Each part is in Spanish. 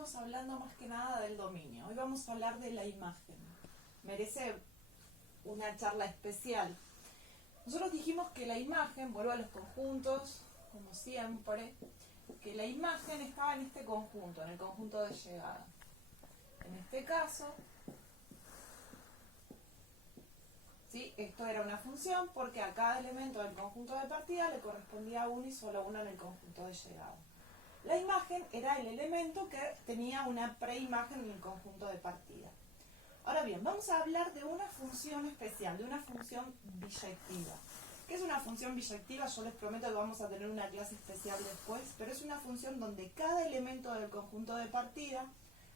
estuvimos hablando más que nada del dominio. Hoy vamos a hablar de la imagen. Merece una charla especial. Nosotros dijimos que la imagen, vuelvo a los conjuntos, como siempre, que la imagen estaba en este conjunto, en el conjunto de llegada. En este caso, ¿sí? Esto era una función porque a cada elemento del conjunto de partida le correspondía uno y solo uno en el conjunto de llegada. La imagen era el elemento que tenía una preimagen en el conjunto de partida. Ahora bien, vamos a hablar de una función especial, de una función biyectiva. ¿Qué es una función biyectiva? Yo les prometo que vamos a tener una clase especial después, pero es una función donde cada elemento del conjunto de partida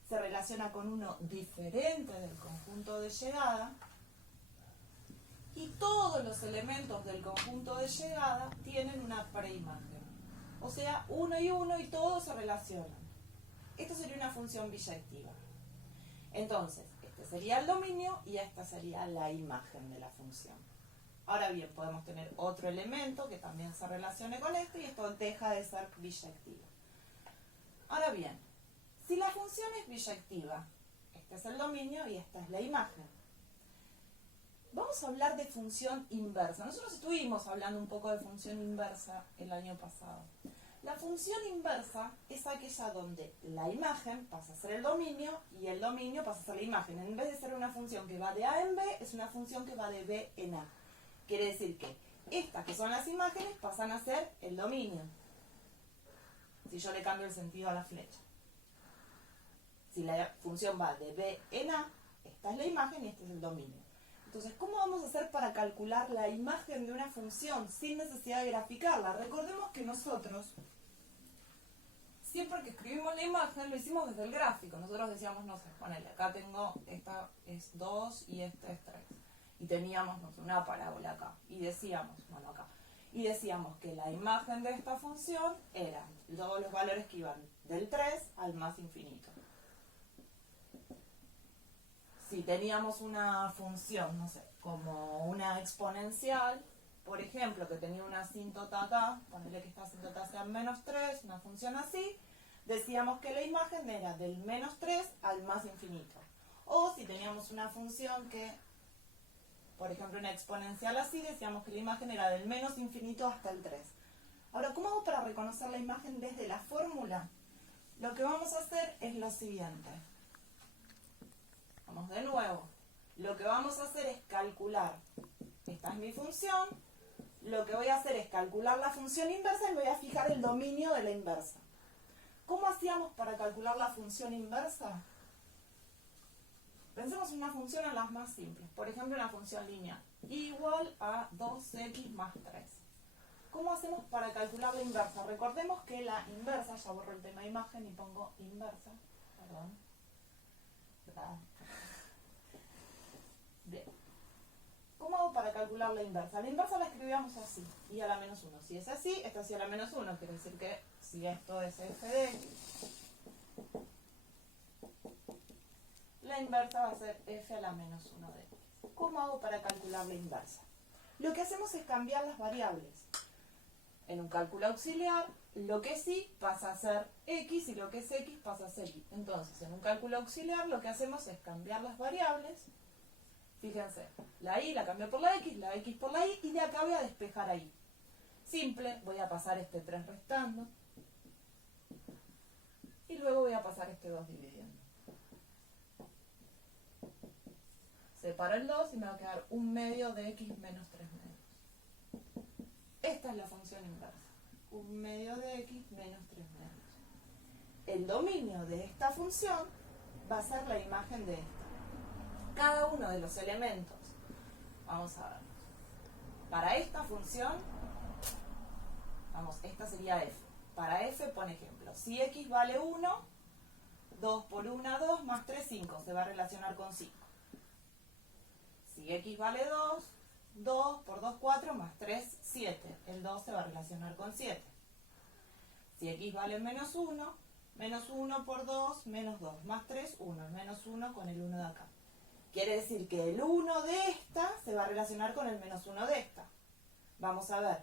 se relaciona con uno diferente del conjunto de llegada y todos los elementos del conjunto de llegada tienen una preimagen. O sea, uno y todos se relacionan. Esto sería una función biyectiva. Entonces, este sería el dominio y esta sería la imagen de la función. Ahora bien, podemos tener otro elemento que también se relacione con esto y esto deja de ser biyectiva. Ahora bien, si la función es biyectiva, este es el dominio y esta es la imagen. Vamos a hablar de función inversa. Nosotros estuvimos hablando un poco de función inversa el año pasado. La función inversa es aquella donde la imagen pasa a ser el dominio y el dominio pasa a ser la imagen. En vez de ser una función que va de A en B, es una función que va de B en A. Quiere decir que estas que son las imágenes pasan a ser el dominio. Si yo le cambio el sentido a la flecha. Si la función va de B en A, esta es la imagen y este es el dominio. Entonces, ¿cómo vamos a hacer para calcular la imagen de una función sin necesidad de graficarla? Recordemos que nosotros, siempre que escribimos la imagen, lo hicimos desde el gráfico. Nosotros decíamos, no sé, ponele, acá tengo, esta es 2 y esta es 3. Y teníamos, no sé, una parábola acá. Y decíamos, bueno, acá. Y decíamos que la imagen de esta función eran todos los valores que iban del 3 al más infinito. Si teníamos una función, no sé, como una exponencial, por ejemplo, que tenía una asíntota acá, ponerle que esta asíntota sea menos 3, una función así, decíamos que la imagen era del menos 3 al más infinito. O si teníamos una función que, por ejemplo, una exponencial así, decíamos que la imagen era del menos infinito hasta el 3. Ahora, ¿cómo hago para reconocer la imagen desde la fórmula? Lo que vamos a hacer es lo siguiente. Vamos de nuevo. Lo que vamos a hacer es calcular. Esta es mi función. Lo que voy a hacer es calcular la función inversa y voy a fijar el dominio de la inversa. ¿Cómo hacíamos para calcular la función inversa? Pensemos en una función en las más simples. Por ejemplo, una función lineal. Igual a 2x más 3. ¿Cómo hacemos para calcular la inversa? Recordemos que la inversa, ya borro el tema de imagen y pongo inversa. Perdón. Bien. ¿Cómo hago para calcular la inversa? La inversa la escribíamos así, y a la menos 1. Si es así, esta es y a la menos 1. Quiere decir que si esto es f de x, la inversa va a ser f a la menos 1 de x. ¿Cómo hago para calcular la inversa? Lo que hacemos es cambiar las variables. En un cálculo auxiliar, lo que es y pasa a ser x y lo que es x pasa a ser y. Entonces, en un cálculo auxiliar, lo que hacemos es cambiar las variables. Fíjense, la y la cambio por la x por la y de acá voy a despejar a y. Simple, voy a pasar este 3 restando. Y luego voy a pasar este 2 dividiendo. Separo el 2 y me va a quedar 1 medio de x menos 3 medios. Esta es la función inversa. 1 medio de x menos 3 medios. El dominio de esta función va a ser la imagen de esta. Cada uno de los elementos, vamos a ver, para esta función, vamos, esta sería f. Para f, por ejemplo, si x vale 1, 2 por 1, 2, más 3, 5, se va a relacionar con 5. Si x vale 2, 2 por 2, 4, más 3, 7. El 2 se va a relacionar con 7. Si x vale menos 1, menos 1 por 2, menos 2, más 3, 1. El menos 1 con el 1 de acá. Quiere decir que el 1 de esta se va a relacionar con el menos 1 de esta. Vamos a ver.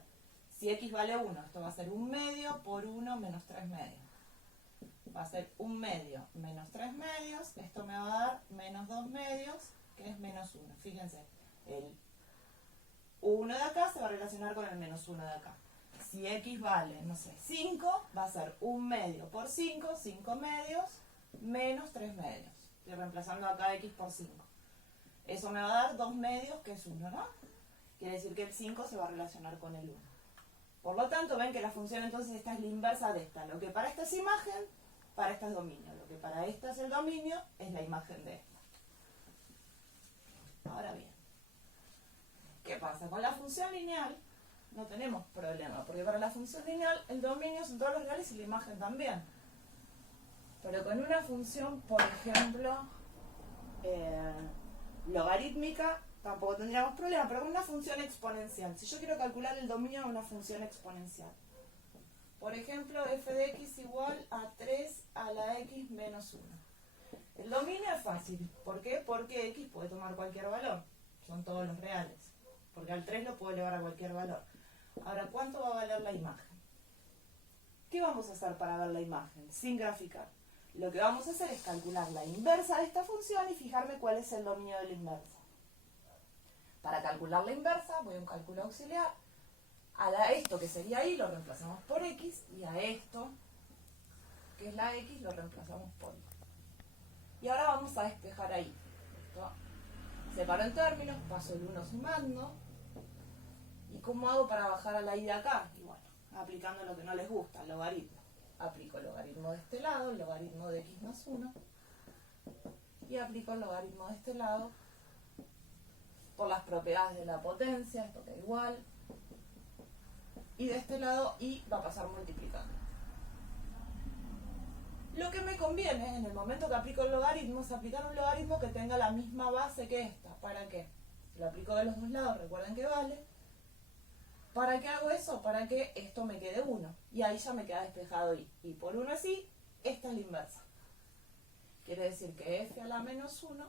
Si x vale 1, esto va a ser 1 medio por 1 menos 3 medios. va a ser 1 medio menos 3 medios, esto me va a dar menos 2 medios, que es menos 1. Fíjense, el 1 de acá se va a relacionar con el menos 1 de acá. Si x vale, no sé, 5, va a ser 1 medio por 5, 5 medios, menos 3 medios. Estoy reemplazando acá x por 5. Eso me va a dar 2 medios, que es 1, ¿no? Quiere decir que el 5 se va a relacionar con el 1. Por lo tanto, ven que la función entonces esta es la inversa de esta. Lo que para esta es imagen, para esta es dominio. Lo que para esta es el dominio, es la imagen de esta. Ahora bien, ¿qué pasa? Con la función lineal no tenemos problema, porque para la función lineal el dominio son todos los reales y la imagen también. Pero con una función, por ejemplo, logarítmica, tampoco tendríamos problema, pero con una función exponencial. Si yo quiero calcular el dominio de una función exponencial, por ejemplo, f de x igual a 3 a la x menos 1. El dominio es fácil. ¿Por qué? Porque x puede tomar cualquier valor. Son todos los reales. Porque al 3 lo puedo elevar a cualquier valor. Ahora, ¿cuánto va a valer la imagen? ¿Qué vamos a hacer para ver la imagen? Sin graficar. Lo que vamos a hacer es calcular la inversa de esta función y fijarme cuál es el dominio de la inversa. Para calcular la inversa, voy a un cálculo auxiliar. A esto que sería y lo reemplazamos por x, y a esto, que es la x, lo reemplazamos por y. Y ahora vamos a despejar ahí. ¿Listo? Separo en términos, paso el 1 sumando. ¿Y cómo hago para bajar a la y de acá? Y bueno, aplicando lo que no les gusta, el logaritmo. Aplico el logaritmo de este lado, el logaritmo de x más 1. Y aplico el logaritmo de este lado por las propiedades de la potencia, esto queda igual. Y de este lado y va a pasar multiplicando. Lo que me conviene en el momento que aplico el logaritmo es aplicar un logaritmo que tenga la misma base que esta. ¿Para qué? Lo aplico de los dos lados, recuerden que vale. ¿Para qué hago eso? Para que esto me quede 1. Y ahí ya me queda despejado y. Y por 1 así, esta es la inversa. Quiere decir que f a la menos 1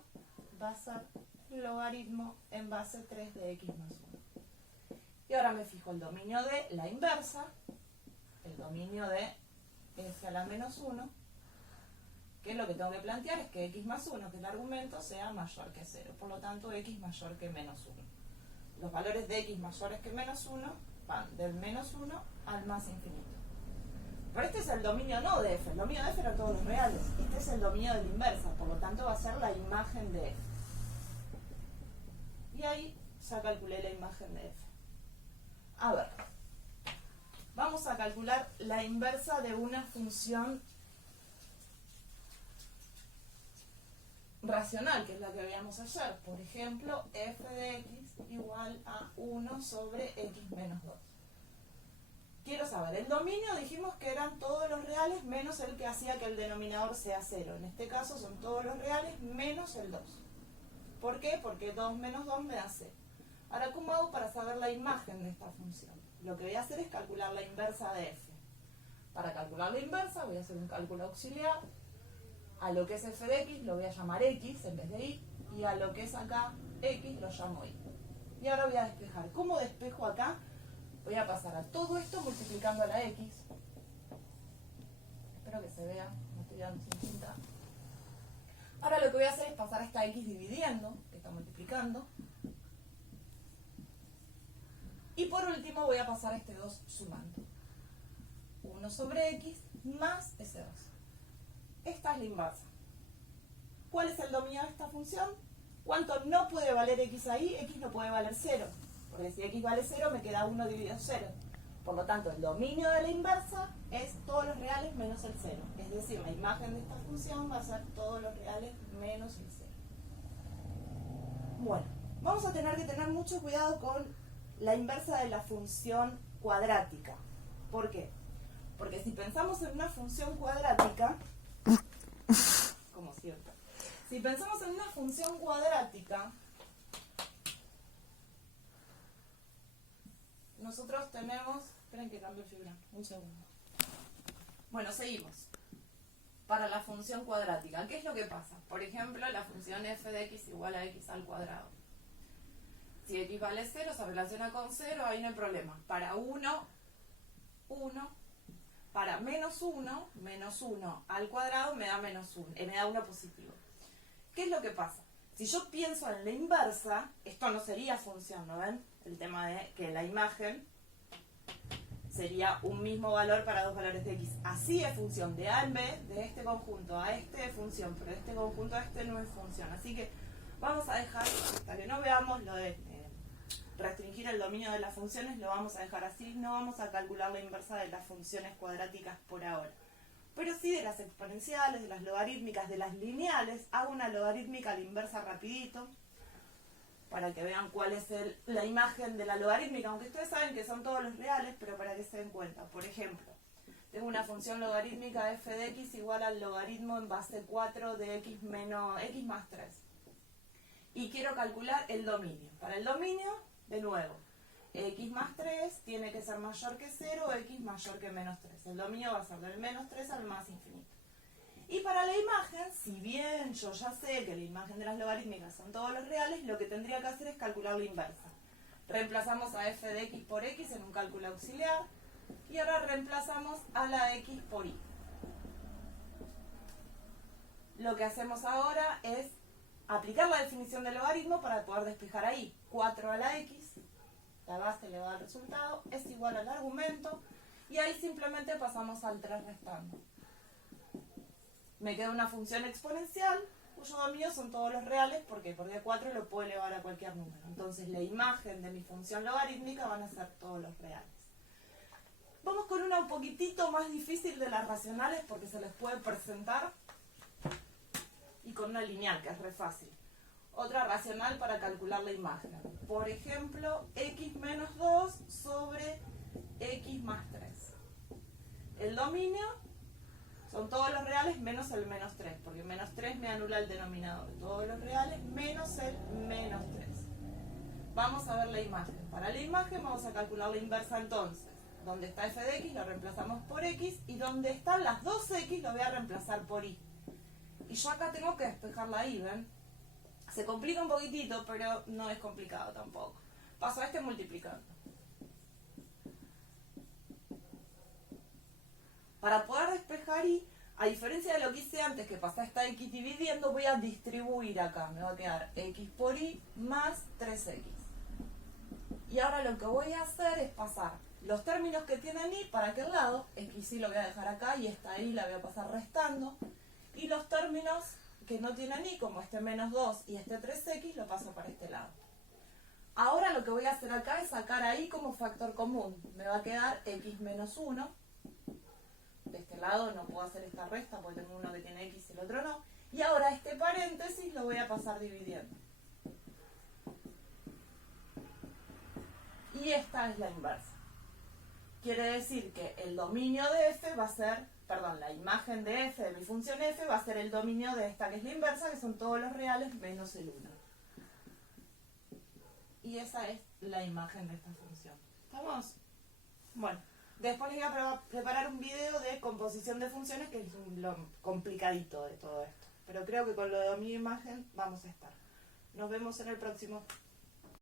va a ser logaritmo en base 3 de x más 1. Y ahora me fijo el dominio de la inversa, el dominio de f a la menos 1, que lo que tengo que plantear es que x más 1, que el argumento, sea mayor que 0. Por lo tanto, x mayor que menos 1. Los valores de x mayores que menos 1 van del menos 1 al más infinito. Pero este es el dominio no de f. El dominio de f eran todos los reales. Este es el dominio de la inversa. Por lo tanto, va a ser la imagen de f. Y ahí ya calculé la imagen de f. A ver, vamos a calcular la inversa de una función racional, que es la que veíamos ayer. Por ejemplo, f de x igual a 1 sobre x menos 2. Quiero saber, el dominio dijimos que eran todos los reales menos el que hacía que el denominador sea 0. En este caso son todos los reales menos el 2. ¿Por qué? Porque 2 menos 2 me da 0. Ahora, ¿cómo hago para saber la imagen de esta función? Lo que voy a hacer es calcular la inversa de f. Para calcular la inversa voy a hacer un cálculo auxiliar. A lo que es f de x lo voy a llamar x en vez de y. Y a lo que es acá x lo llamo y. Y ahora voy a despejar. ¿Cómo despejo acá? Voy a pasar a todo esto multiplicando a la x. Espero que se vea. No estoy dando sin tinta. Ahora lo que voy a hacer es pasar a esta x dividiendo, que está multiplicando. Y por último voy a pasar a este 2 sumando. 1 sobre x más ese 2. Esta es la inversa. ¿Cuál es el dominio de esta función? ¿Cuánto no puede valer x ahí? X no puede valer 0. Porque si x vale 0 me queda 1 dividido 0. Por lo tanto, el dominio de la inversa es todos los reales menos el 0. Es decir, la imagen de esta función va a ser todos los reales menos el 0. Bueno, vamos a tener que tener mucho cuidado con la inversa de la función cuadrática. ¿Por qué? Porque si pensamos en una función cuadrática, como cierto, si pensamos en una función cuadrática, nosotros tenemos, esperen que cambie el figurón, un segundo. Bueno, seguimos. Para la función cuadrática, ¿qué es lo que pasa? Por ejemplo, la función f de x igual a x al cuadrado. Si x vale 0, se relaciona con 0, ahí no hay problema. Para 1, 1. para menos 1 al cuadrado me da menos 1, me da 1 positivo. ¿Qué es lo que pasa? Si yo pienso en la inversa, esto no sería función, ¿no ven? El tema de que la imagen sería un mismo valor para dos valores de x. Así es función de a en b, de este conjunto a este es función, pero de este conjunto a este no es función. Así que vamos a dejar, hasta que no veamos lo de restringir el dominio de las funciones, lo vamos a dejar así. No vamos a calcular la inversa de las funciones cuadráticas por ahora. Pero sí de las exponenciales, de las logarítmicas, de las lineales. Hago una logarítmica a la inversa rapidito, para que vean cuál es la imagen de la logarítmica, aunque ustedes saben que son todos los reales, pero para que se den cuenta. Por ejemplo, tengo una función logarítmica f de x igual al logaritmo en base 4 de x más 3. Y quiero calcular el dominio. Para el dominio, de nuevo, x más 3 tiene que ser mayor que 0 o x mayor que menos 3. El dominio va a ser del menos 3 al más infinito. Y para la imagen, si bien yo ya sé que la imagen de las logarítmicas son todos los reales, lo que tendría que hacer es calcular la inversa. Reemplazamos a f de x por x en un cálculo auxiliar y ahora reemplazamos a la x por y. Lo que hacemos ahora es aplicar la definición del logaritmo para poder despejar ahí. 4 a la x, la base elevado al resultado, es igual al argumento y ahí simplemente pasamos al 3 restando. Me queda una función exponencial cuyo dominio son todos los reales. ¿Por qué? Porque 4 lo puedo elevar a cualquier número. Entonces la imagen de mi función logarítmica van a ser todos los reales. Vamos con una un poquitito más difícil de las racionales porque se les puede presentar. Y con una lineal, que es re fácil. Otra racional para calcular la imagen. Por ejemplo, x menos 2 sobre x más 3. El dominio son todos los reales menos el menos 3, porque menos 3 me anula el denominador. Todos los reales menos el menos 3. Vamos a ver la imagen. Para la imagen vamos a calcular la inversa entonces. Donde está f de x lo reemplazamos por x y donde están las dos x lo voy a reemplazar por y. Y yo acá tengo que despejar la y, ¿ven? Se complica un poquitito, pero no es complicado tampoco. Paso a este multiplicando. Para poder despejar y, a diferencia de lo que hice antes, que pasé esta x dividiendo, voy a distribuir acá. Me va a quedar x por y más 3x. Y ahora lo que voy a hacer es pasar los términos que tienen y para aquel lado. X y lo voy a dejar acá y esta y la voy a pasar restando. Y los términos que no tienen y, como este menos 2 y este 3x, lo paso para este lado. Ahora lo que voy a hacer acá es sacar ahí como factor común. Me va a quedar x menos 1. De este lado no puedo hacer esta resta porque tengo uno que tiene x y el otro no. Y ahora este paréntesis lo voy a pasar dividiendo. Y esta es la inversa. Quiere decir que el dominio de f va a ser, la imagen de f de mi función f va a ser el dominio de esta que es la inversa, que son todos los reales menos el 1. Y esa es la imagen de esta función. ¿Estamos? Bueno. Después les voy a preparar un video de composición de funciones, que es lo complicadito de todo esto. Pero creo que con lo de mi imagen vamos a estar. Nos vemos en el próximo.